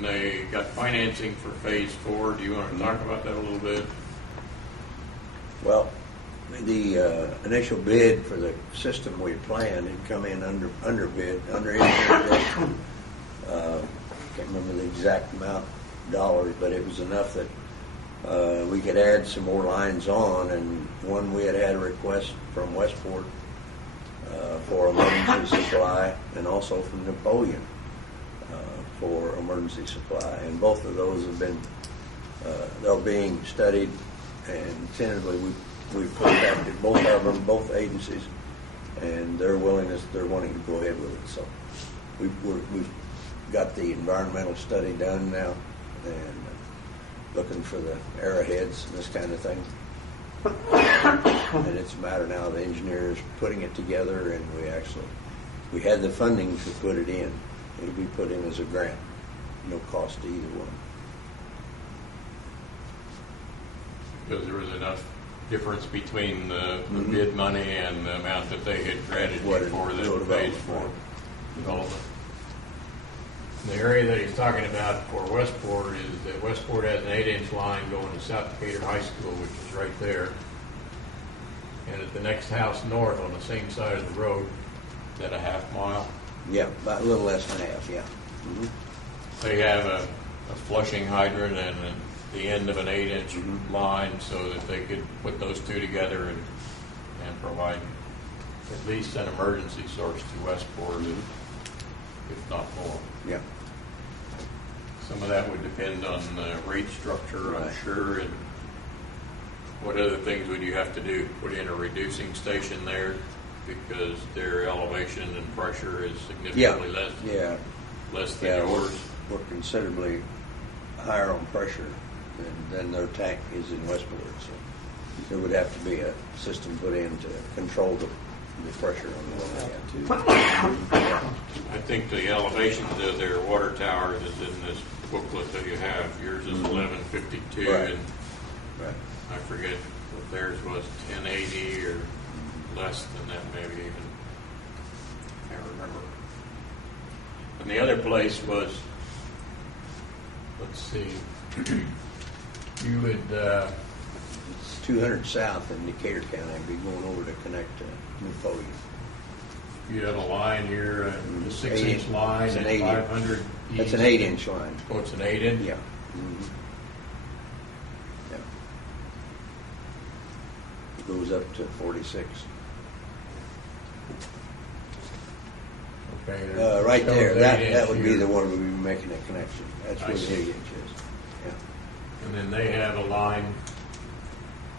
and they got financing for phase 4. Do you want to talk about that a little bit? Well, the initial bid for the system we had planned had come in under bid, under engineering. Can't remember the exact amount of dollars, but it was enough that we could add some more lines on. And one, we had a request from Westport for emergency supply, and also from Napoleon for emergency supply. And both of those have been they're being studied, and tentatively we've contacted both of them, both agencies, and they're wanting to go ahead with it. So we've got the environmental study done now, and looking for the arrowheads and this kind of thing. And it's a matter now of the engineers putting it together, and we had the funding to put it in. It'll be put in as a grant, no cost to either one. Because there was enough difference between the bid money and the amount that they had granted for the phase 4 development. The area that he's talking about for Westport is that Westport has an 8-inch line going to South Decatur High School, which is right there. And at the next house north on the same side of the road, is that a half mile? Yeah, about a little less than half, yeah. Mm-hmm. They have a flushing hydrant and the end of an 8-inch line, so that they could put those two together and provide at least an emergency source to Westport, if not more. Yeah. Some of that would depend on the rate structure, I'm sure, and what other things would you have to do? Put in a reducing station there, because their elevation and pressure is significantly less than yours. We're considerably higher on pressure than their tank is in Westport, so there would have to be a system put in to control the pressure on the well. I think the elevations of their water tower is in this booklet that you have. Yours is 1152, right. And I forget what theirs was, 1080 or less than that, maybe even. I can't remember. And the other place was, let's see, you would... it's 200 south in Decatur County. I'd be going over to connect to Napoleon. You have a line here, a 6-inch line, it's an and 500 east. That's an 8-inch line. Oh, it's an 8-inch? Yeah. Mm-hmm. Yeah. It goes up to 46. Okay. Right there. That would be the one we would be making a connection. That's where the 8-inch is. Yeah. And then they have a line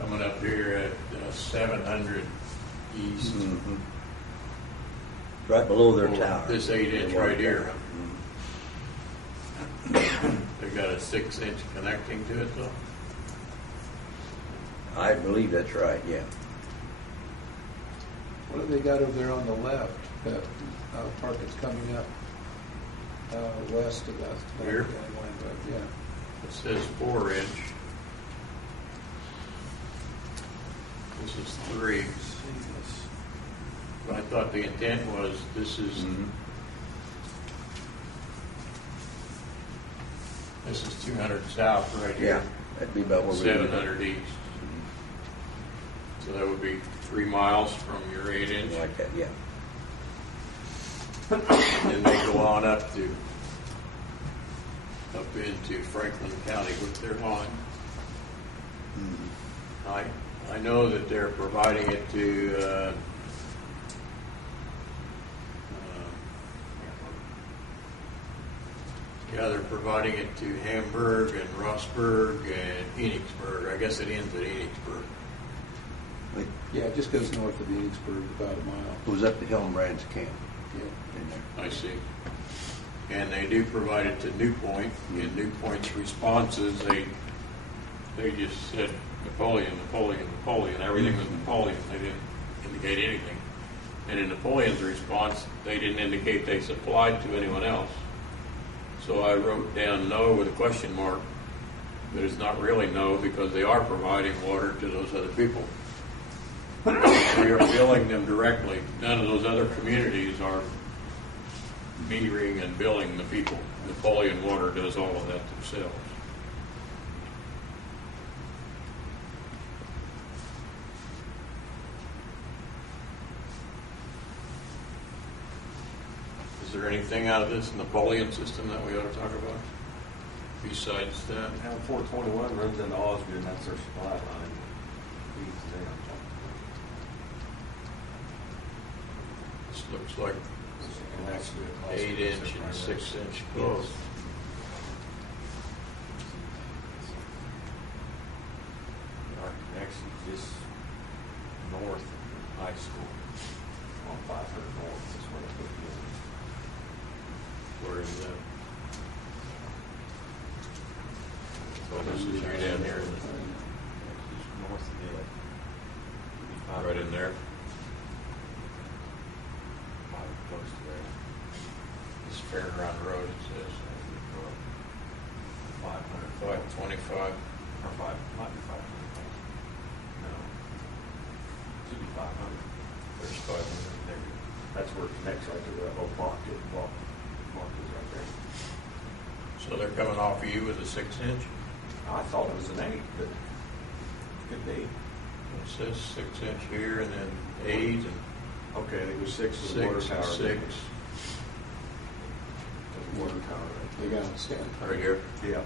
coming up here at 700 east. Mm-hmm. Right below their tower. This 8-inch right here. They've got a 6-inch connecting to it, though. I believe that's right. Yeah. What have they got over there on the left? That part that's coming up west of that. Here? Yeah. It says 4-inch. This is 3. But I thought the intent was this is this is 200 south right here. Yeah, that'd be about where 700 east. So that would be 3 miles from your 8-inch. Like that, yeah. And then they go on up into Franklin County with their line. I know that they're providing it to they're providing it to Hamburg and Rossburg and Enixburg. I guess it ends at Enixburg. Yeah, it just goes north of Enixburg about a mile. Goes up to Hillenbrand's camp. Yeah. In there. I see. And they do provide it to New Point. In New Point's responses, they just said Napoleon, everything was Napoleon. They didn't indicate anything. And in Napoleon's response, they didn't indicate they supplied to anyone else. So I wrote down no with a question mark, but it's not really no because they are providing water to those other people. We are billing them directly. None of those other communities are metering and billing the people. Napoleon Water does all of that themselves. Is there anything out of this Napoleon system that we ought to talk about besides that? Now 421 runs into Osgood, and that's their supply line. Feeds them. This looks like And that's the 8-inch and 6-inch posts. Our connection is just north of high school on 500 north is where they put it in. Where is that? Oh, this is right down here, isn't it? Just north of it. Right in there. Probably close to there. This Fairground Road, it says. 500. 525. Or 5, might be 500. No. Should be 500. There's 500. There. That's where it connects right to the old block is right there. So they're coming off of you with a 6-inch? I thought it was an 8, but could be. It says 6-inch here and then 8 and Okay, I think it was 6 with 6 the water and tower. 6 The water tower. They got to stand. right here. Yeah.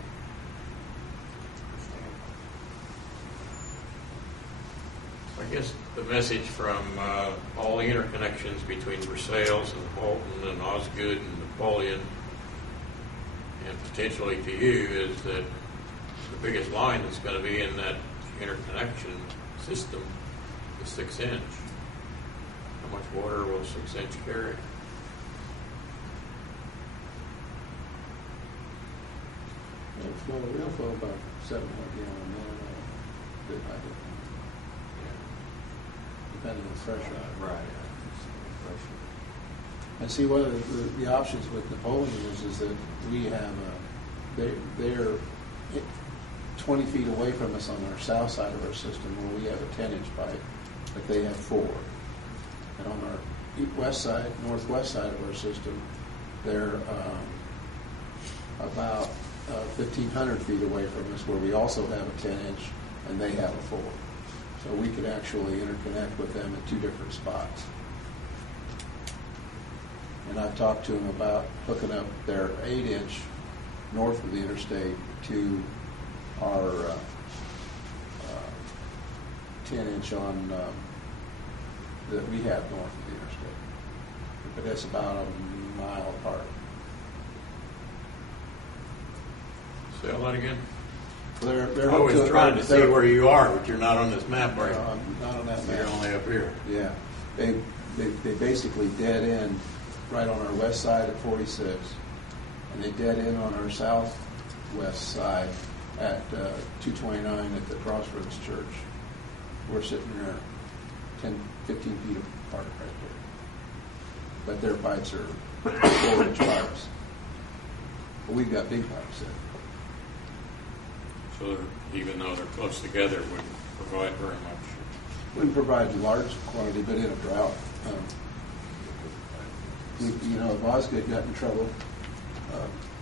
I guess the message from all the interconnections between Versailles and Bolton and Osgood and Napoleon and potentially to you is that the biggest line that's going to be in that interconnection system is 6-inch. How much water will 6-inch carry? We'll flow about 700 gallon bit by bit, depending on the pressure. Right. And see, one of the options with Napoleon is that we have they're 20 feet away from us on our south side of our system, where we have a 10-inch pipe, but they have 4. And on our west side, northwest side of our system, they're about 1,500 feet away from us, where we also have a 10-inch, and they have a 4. So we could actually interconnect with them at 2 different spots. And I've talked to them about hooking up their 8-inch north of the interstate to our 10-inch on that we have north of the interstate. But that's about a mile apart. Say that again? They're I was hooked trying to see they're- where you are, but you're not on this map, are you? Not on that You're map. only up here. Yeah, they basically dead end right on our west side at 46, and they dead end on our southwest side at 229 at the Crossroads Church. We're sitting there 10, 15 feet apart right there. But their pipes are 4-inch pipes. But we've got big pipes there. So even though they're close together, it wouldn't provide very much. Wouldn't provide large quantity, but in a drought. If Osgood got in trouble,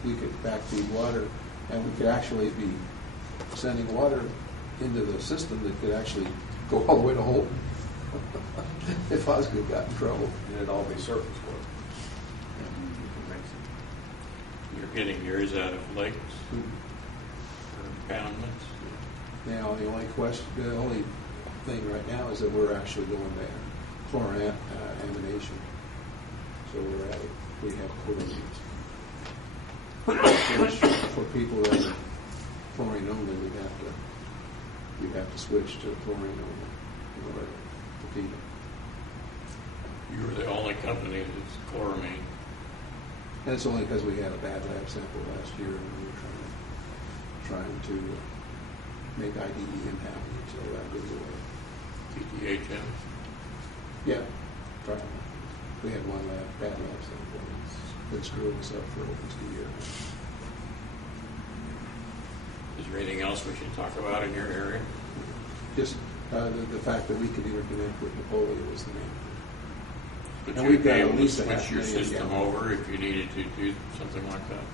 we could backfeed water, and we could actually be sending water into the system that could actually go all the way to Holton if Osgood got in trouble. And it'd all be surface water. You're getting yours out of lakes or impoundments. Now, the only thing right now is that we're actually going to chlorination. So we have chlorine. Which for people that are chlorine only, we'd have to switch to chlorine only in order to feed them. You're the only company that's chloramine. And it's only because we had a bad lab sample last year, and we were trying to make IDE happy, so that goes away. TTHM. Yeah, trying. We had one bad lab sample. It's been screwing us up for almost a year. Is there anything else we should talk about in your area? Just the fact that we could interconnect with Napoleon was the main. Would And you we've be got able at to least a switch half your million system gallons. over if you needed to do something like that?